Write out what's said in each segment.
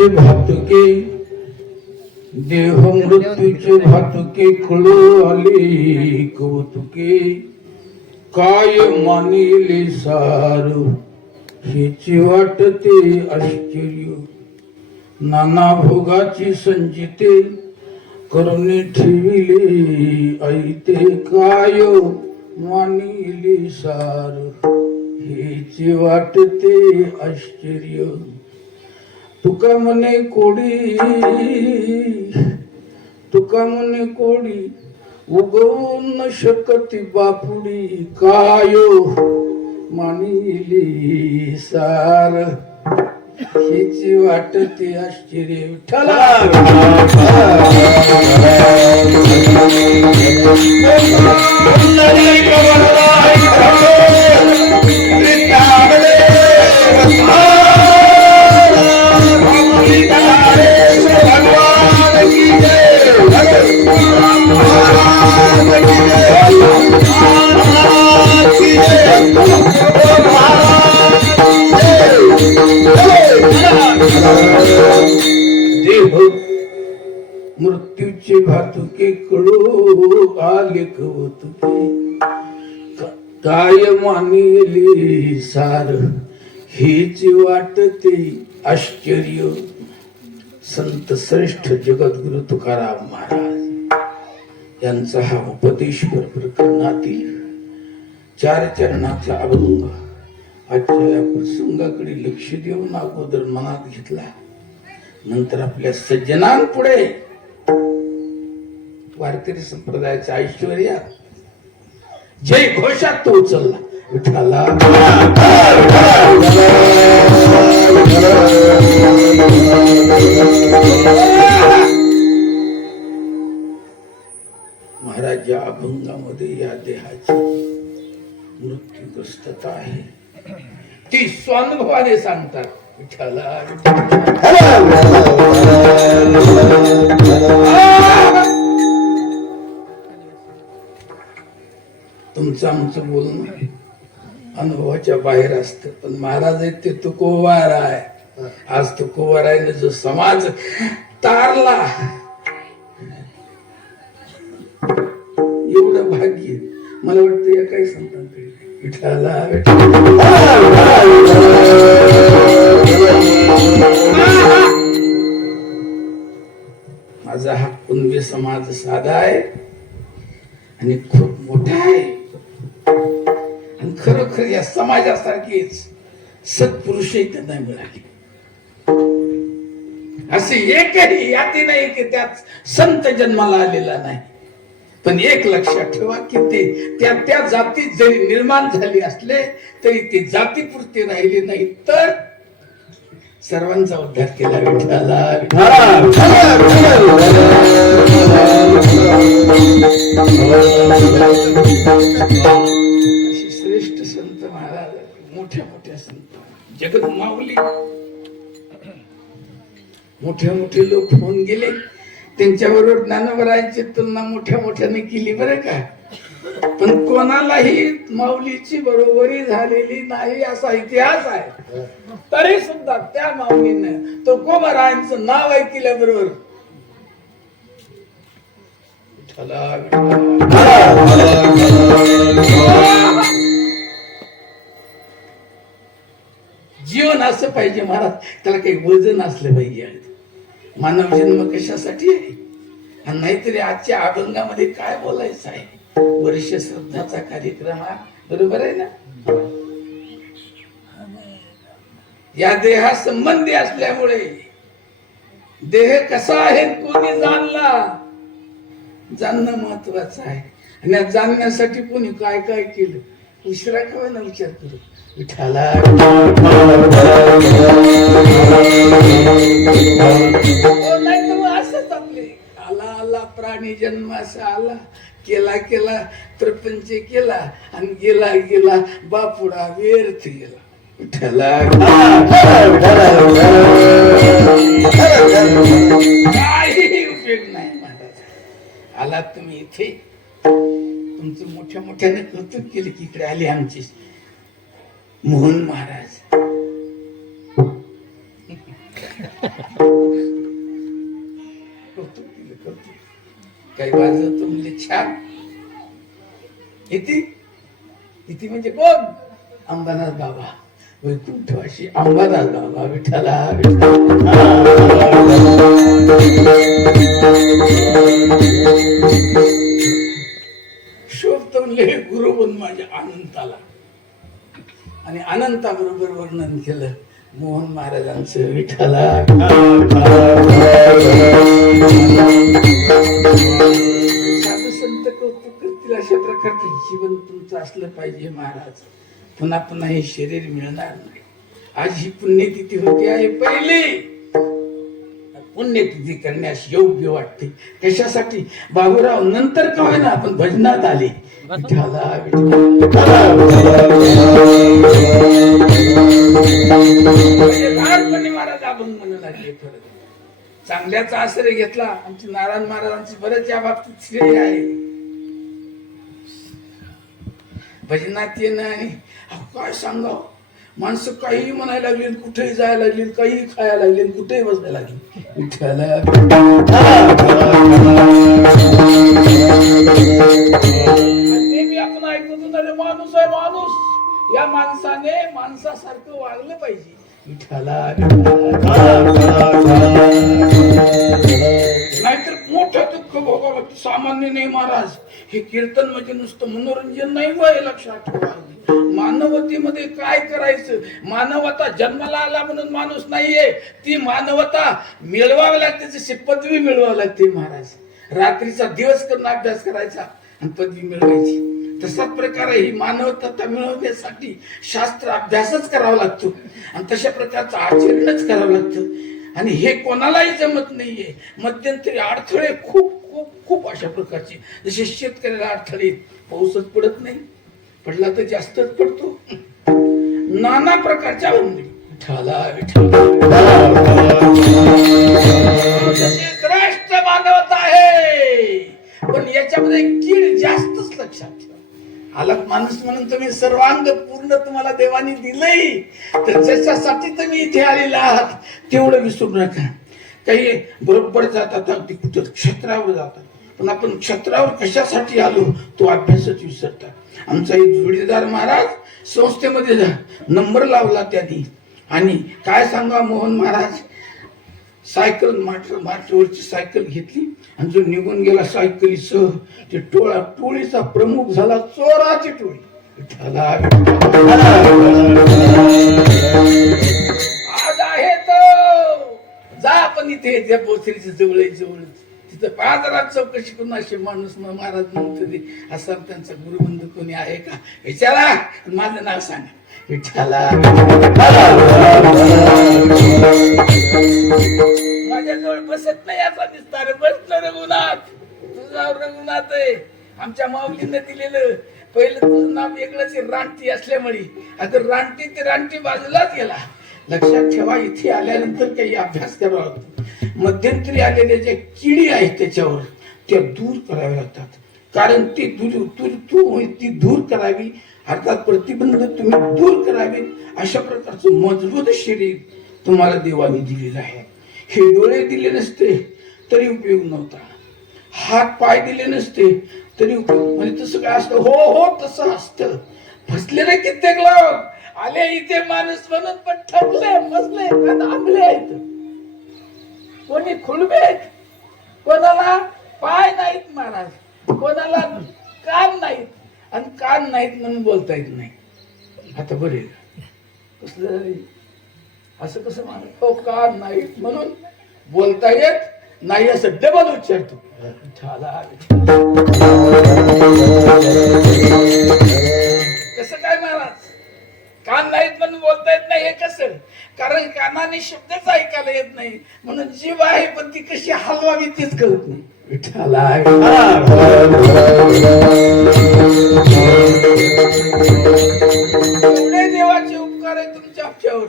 मृत्यूचे भातुके देह मृत्यूचे भातुके कळू आले कौतुके काय मानिले सार हेची वाटते आश्चर्य नाना भोगाची संचिते करुणी ठेविले ऐते काय मानिले सार हेची वाटते आश्चर्य तुका मने कोडी उगवून न शकती बापुडी काय मानिले सार हेची वाटते आश्चर्य विठ्ठला देह मृत्यूचे भातुके कळू आले कौतुके काय मानिले सार हेची वाटते आश्चर्य संत श्रेष्ठ जगद्गुरु तुकाराम महाराज यांचा हा उपदेश प्रकरणातील 4 चरणाचा अभंग आजच्या या प्रसंगाकडे लक्ष देऊन अगोदर मनात घेतला, नंतर आपल्या सज्जनांपुढे वारकरी संप्रदायाच्या ऐश्वर्यात जय घोषात तो उचलला. विठ्ठला महाराज या अभंगामध्ये या देहाची मृत्यूग्रस्तता आहे ती स्वानुभवाने सांगतात. विठ्ठला तुमचं आमचं बोलणं अनुभवाच्या बाहेर असत, पण महाराज आहेत ते तुकोबार आहे. आज तुकोबारायने जो समाज तारला एवढं भाग्य मला वाटतं या काही संतांकडे. विठ्ठला माझा हा कुणबी समाज साधा आहे आणि खूप मोठा आहे आणि खरोखर या समाजासारखीच सत्पुरुषही त्यांना मिळाली. असे एकही याती नाही की त्यात संत जन्माला आलेला नाही. पण एक लक्षात ठेवा की ते त्या जातीत जरी निर्माण झाले असले तरी ते जातीपुरते राहिले नाही, तर सर्वांचा उद्धार केला. विठ्ठला अशी श्रेष्ठ संत महाराज, मोठ्या मोठ्या संत जगत माऊली, मोठे मोठे लोक होऊन गेले. त्यांच्याबरोबर ज्ञानोबरायांची तुलना मोठ्या मोठ्याने केली बरं का, पण कोणालाही माऊलीची बरोबरी झालेली नाही असा इतिहास आहे. तरी सुद्धा त्या माऊलीने तुकोबारायांचं नाव ऐकल्याबरोबर जीवन असं पाहिजे महाराज, त्याला काही वजन असलं पाहिजे. मानव जन्म कशासाठी आहे, आणि नाहीतरी आजच्या अभंगामध्ये काय बोलायचं आहे. वर्ष श्रद्धाचा कार्यक्रम हा, बरोबर आहे ना. या देहा संबंधी असल्यामुळे देह कसा आहे कोणी जाणणं महत्वाचं आहे. आणि या जाणण्यासाठी कोणी काय काय केलं उशिरा का ना विचार करू. विठ्ठला नाही तर असंच आपले आला आला प्राणी जन्म असा आला, केला केला प्रपंच केला आणि गेला गेला बापुडा व्यर्थ गेला. विठ्ठला काही उपयोग नाही महाराज. आला तुम्ही इथे, तुमचं मोठ्या मोठ्याने कौतुक केलं की इकडे आले आमचे मोहन महाराज. कौतुक केलं, कौतुक. काही वाजवतो म्हणजे छान. इथे इथे म्हणजे कोण? अंबानाथ बाबा वैकुंठवाशी अंबानाथ बाबा विठ्ठला शोभतवले गुरु बन माझ्या अनंताला. आणि अनंताबरोबर वर्णन केलं मोहन महाराजांचं विठ्ठला. साधू संत कौतुक करतील अशा प्रकारचं जीवन तुमचं असलं पाहिजे महाराज. पुन्हा पुन्हा हे शरीर मिळणार नाही. आज ही पुण्यतिथी होती आहे पहिली. पुण्यतिथी करण्यास योग्य वाटते. कशासाठी? बाबूराव नंतर का होईना आपण भजनात आले. विठ्ठला लहानपणी महाराज अभंग म्हणू लागले. खरं चांगल्याचा आश्रय घेतला. आमचे नारायण महाराजांची बरेच या बाबतीत श्रेय आहे. भजनात येणं आणि काय सांगावं, माणसं काही म्हणायला लागली, कुठेही जायला लागली, काही खायला लागली, कुठेही बसायला लागली. विठ्ठला नेहमी आपण ऐकतो ना, माणूस आहे माणूस. या माणसाने माणसासारखं वागलं पाहिजे. विठ्ठला नाहीतर मोठं दुःख भोगावं. सामान्य नाही महाराज. हे कीर्तन म्हणजे नुसतं मनोरंजन नाही. वय लक्षात ठेवा. मानवतेमध्ये काय करायचं? मानवता जन्माला आला म्हणून माणूस नाहीये. ती मानवता मिळवावी लागते. जशी पदवी मिळवावी लागते महाराज. रात्रीचा दिवस करून अभ्यास करायचा आणि पदवी मिळवायची. तसाच प्रकारे ही मानवता मिळवण्यासाठी शास्त्र अभ्यासच करावा लागतो आणि तशा प्रकारचं आचरणच करावं लागतं. आणि हे कोणालाही जमत नाहीये. मध्यंतरी अडथळे खूप खूप खूप अशा प्रकारचे. जसे शेतकऱ्याला अडथळे, पाऊसच पडत नाही, पडला तर जास्तच पडतो. नाना प्रकारच्या श्रेष्ठ मानवता आहे. पण याच्यामध्ये कीड जास्तच लक्षात ठेवा. आलाप माणूस म्हणून तुम्ही सर्वांग पूर्ण तुम्हाला देवानी दिलंय, तर ज्याच्यासाठी तुम्ही इथे आलेला आहात तेवढं विसरू नका. काही बरोबर जातात अगदी कुठं क्षेत्रावर जातात, पण आपण क्षेत्रावर कशासाठी आलो तो अभ्यासच विसरतात. आमचा एक जोडीदार महाराज संस्थेमध्ये नंबर लावला त्यांनी. आणि काय सांगा मोहन महाराज, सायकल माटवरची सायकल घेतली आणि जो निघून गेला सायकलीसह, ते टोळीचा प्रमुख झाला. चोराची टोळी. आज आहे तो. जा आपण इथे त्या बोथरीच्या जवळ तिथं 5,000 चौकशी करून असे माणूस महाराज म्हणतो असा त्यांचा गुरुबंधू कोणी आहे का विचारा. माझं नाव सांगा. विठ्ठला माझ्याजवळ बसत नाही असा दिसता रे. बसलं रघुनाथ, तुझं नाव रघुनाथ आहे. आमच्या माऊलीने दिलेलं. पहिलं तुझं नाव वेगळंच आहे, रानटी असल्यामुळे. आता रानटी ते रानटी बाजूलाच गेला. लक्षात ठेवा. इथे आल्यानंतर काही अभ्यास करावा लागतो. मध्यंतरी आलेल्या ज्या किडी आहेत त्याच्यावर त्या दूर कराव्या लागतात. कारण ती ती दूर करावी, अर्थात प्रतिबंध तुम्ही दूर करावे. अशा प्रकारचं मजबूत शरीर तुम्हाला देवाने दिलेलं आहे. हे डोळे दिले नसते तरी उपयोग नव्हता. हात पाय दिले नसते तरी उपयोग. म्हणजे तसं काय असतं? हो हो तसं असतं. फसलेले कित्येक लोक आले इथे माणूस म्हणून, पण ठरले फसले दाबले आहेत. कोणी खुळबे आहेत, कोणाला पाय नाहीत महाराज, कोणाला कान नाहीत. आणि कान नाहीत म्हणून बोलता येत नाही. आता बरे कसलं असं कसं माणूस हो कान नाहीत म्हणून बोलता येत नाही असं डबल उच्चारतो. कसं काय महाराज? कान नाहीत म्हणून बोलता येत नाही हे कसं? कारण कानाने शब्दच ऐकायला येत नाही म्हणून जीव आहे, पण ती कशी हलवावी तीच कळत नाही. एवढे देवाचे उपकार आहे तुमच्या आमच्यावर.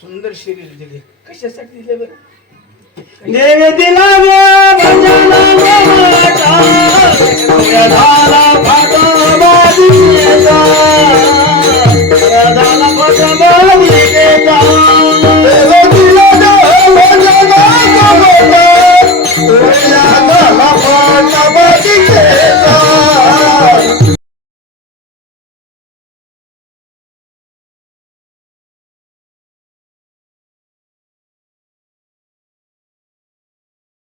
सुंदर शरीर दिले. कशासाठी दिले बरं? देव दिला झाला